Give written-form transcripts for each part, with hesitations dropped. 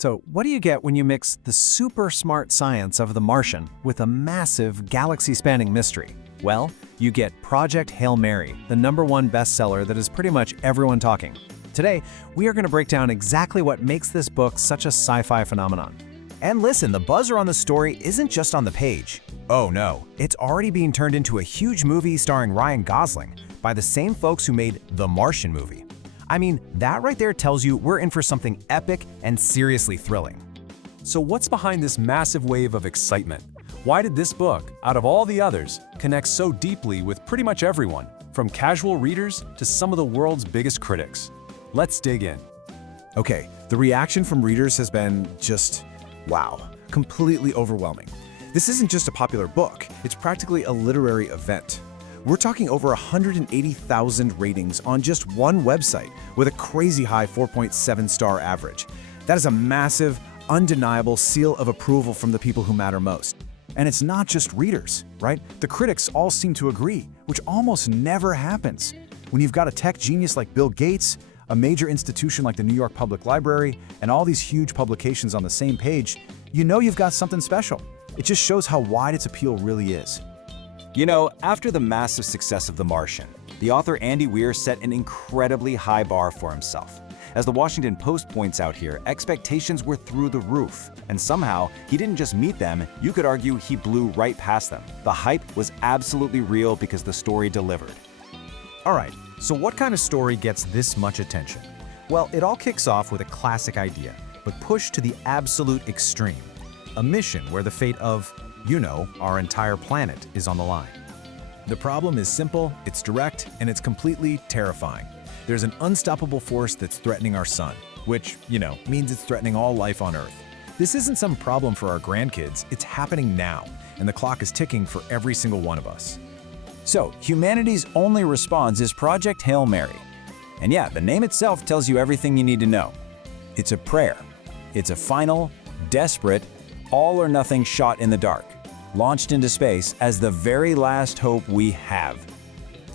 So, what do you get when you mix the super smart science of The Martian with a massive galaxy-spanning mystery? Well, you get Project Hail Mary, the #1 bestseller that is pretty much everyone talking. Today, we are going to break down exactly what makes this book such a sci-fi phenomenon. And listen, the buzz around the story isn't just on the page. Oh no, it's already being turned into a huge movie starring Ryan Gosling by the same folks who made the Martian movie. I mean, that right there tells you we're in for something epic and seriously thrilling. So what's behind this massive wave of excitement? Why did this book, out of all the others, connect so deeply with pretty much everyone, from casual readers to some of the world's biggest critics? Let's dig in. Okay, the reaction from readers has been just, wow, completely overwhelming. This isn't just a popular book, it's practically a literary event. We're talking over 180,000 ratings on just one website with a crazy high 4.7-star average. That is a massive, undeniable seal of approval from the people who matter most. And it's not just readers, right? The critics all seem to agree, which almost never happens. When you've got a tech genius like Bill Gates, a major institution like the New York Public Library, and all these huge publications on the same page, you know you've got something special. It just shows how wide its appeal really is. You know, after the massive success of The Martian, the author Andy Weir set an incredibly high bar for himself. As the Washington Post points out here, expectations were through the roof. And somehow, he didn't just meet them, you could argue he blew right past them. The hype was absolutely real because the story delivered. All right, so what kind of story gets this much attention? Well, it all kicks off with a classic idea, but pushed to the absolute extreme. A mission where the fate of, you know, our entire planet is on the line. The problem is simple, it's direct, and it's completely terrifying. There's an unstoppable force that's threatening our sun, which, you know, means it's threatening all life on Earth. This isn't some problem for our grandkids, it's happening now, and the clock is ticking for every single one of us. So, humanity's only response is Project Hail Mary. And yeah, the name itself tells you everything you need to know. It's a prayer. It's a final, desperate, all-or-nothing shot in the dark, launched into space as the very last hope we have.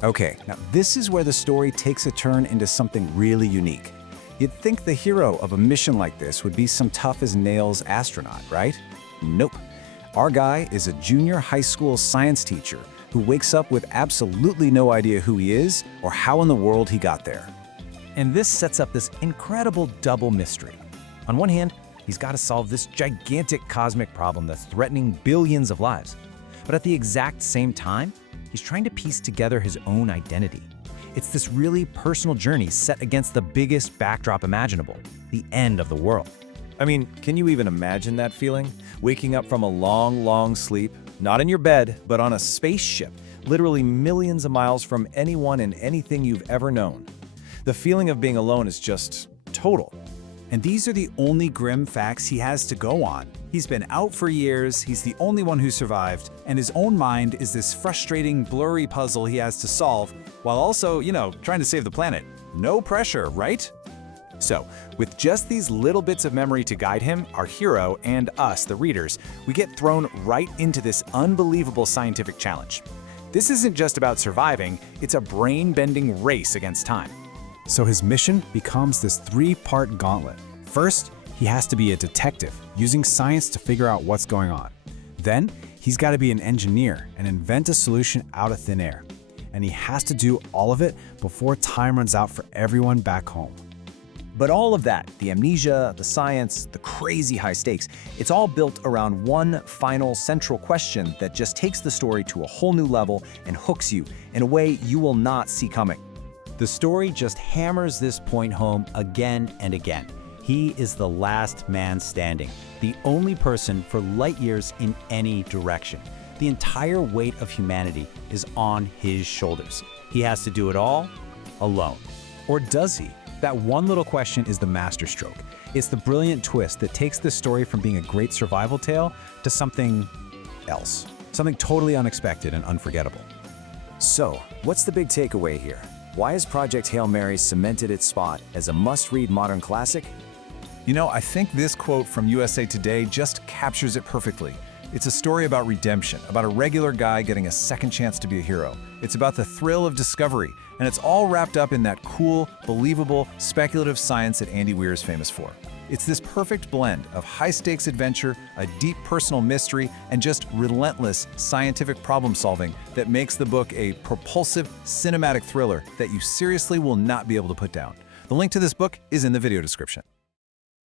Okay, now this is where the story takes a turn into something really unique. You'd think the hero of a mission like this would be some tough-as-nails astronaut, right? Nope. Our guy is a junior high school science teacher who wakes up with absolutely no idea who he is or how in the world he got there. And this sets up this incredible double mystery. On one hand, he's got to solve this gigantic cosmic problem that's threatening billions of lives. But at the exact same time, he's trying to piece together his own identity. It's this really personal journey set against the biggest backdrop imaginable, the end of the world. I mean, can you even imagine that feeling? Waking up from a long, long sleep, not in your bed, but on a spaceship, literally millions of miles from anyone and anything you've ever known. The feeling of being alone is just total. And these are the only grim facts he has to go on. He's been out for years, he's the only one who survived, and his own mind is this frustrating, blurry puzzle he has to solve, while also, you know, trying to save the planet. No pressure, right? So, with just these little bits of memory to guide him, our hero, and us, the readers, we get thrown right into this unbelievable scientific challenge. This isn't just about surviving, it's a brain-bending race against time. So his mission becomes this 3-part gauntlet. First, he has to be a detective, using science to figure out what's going on. Then, he's got to be an engineer and invent a solution out of thin air. And he has to do all of it before time runs out for everyone back home. But all of that, the amnesia, the science, the crazy high stakes, it's all built around one final central question that just takes the story to a whole new level and hooks you in a way you will not see coming. The story just hammers this point home again and again. He is the last man standing, the only person for light years in any direction. The entire weight of humanity is on his shoulders. He has to do it all alone. Or does he? That one little question is the masterstroke. It's the brilliant twist that takes the story from being a great survival tale to something else. Something totally unexpected and unforgettable. So, what's the big takeaway here? Why has Project Hail Mary cemented its spot as a must-read modern classic? You know, I think this quote from USA Today just captures it perfectly. It's a story about redemption, about a regular guy getting a second chance to be a hero. It's about the thrill of discovery, and it's all wrapped up in that cool, believable, speculative science that Andy Weir is famous for. It's this perfect blend of high-stakes adventure, a deep personal mystery, and just relentless scientific problem-solving that makes the book a propulsive cinematic thriller that you seriously will not be able to put down. The link to this book is in the video description.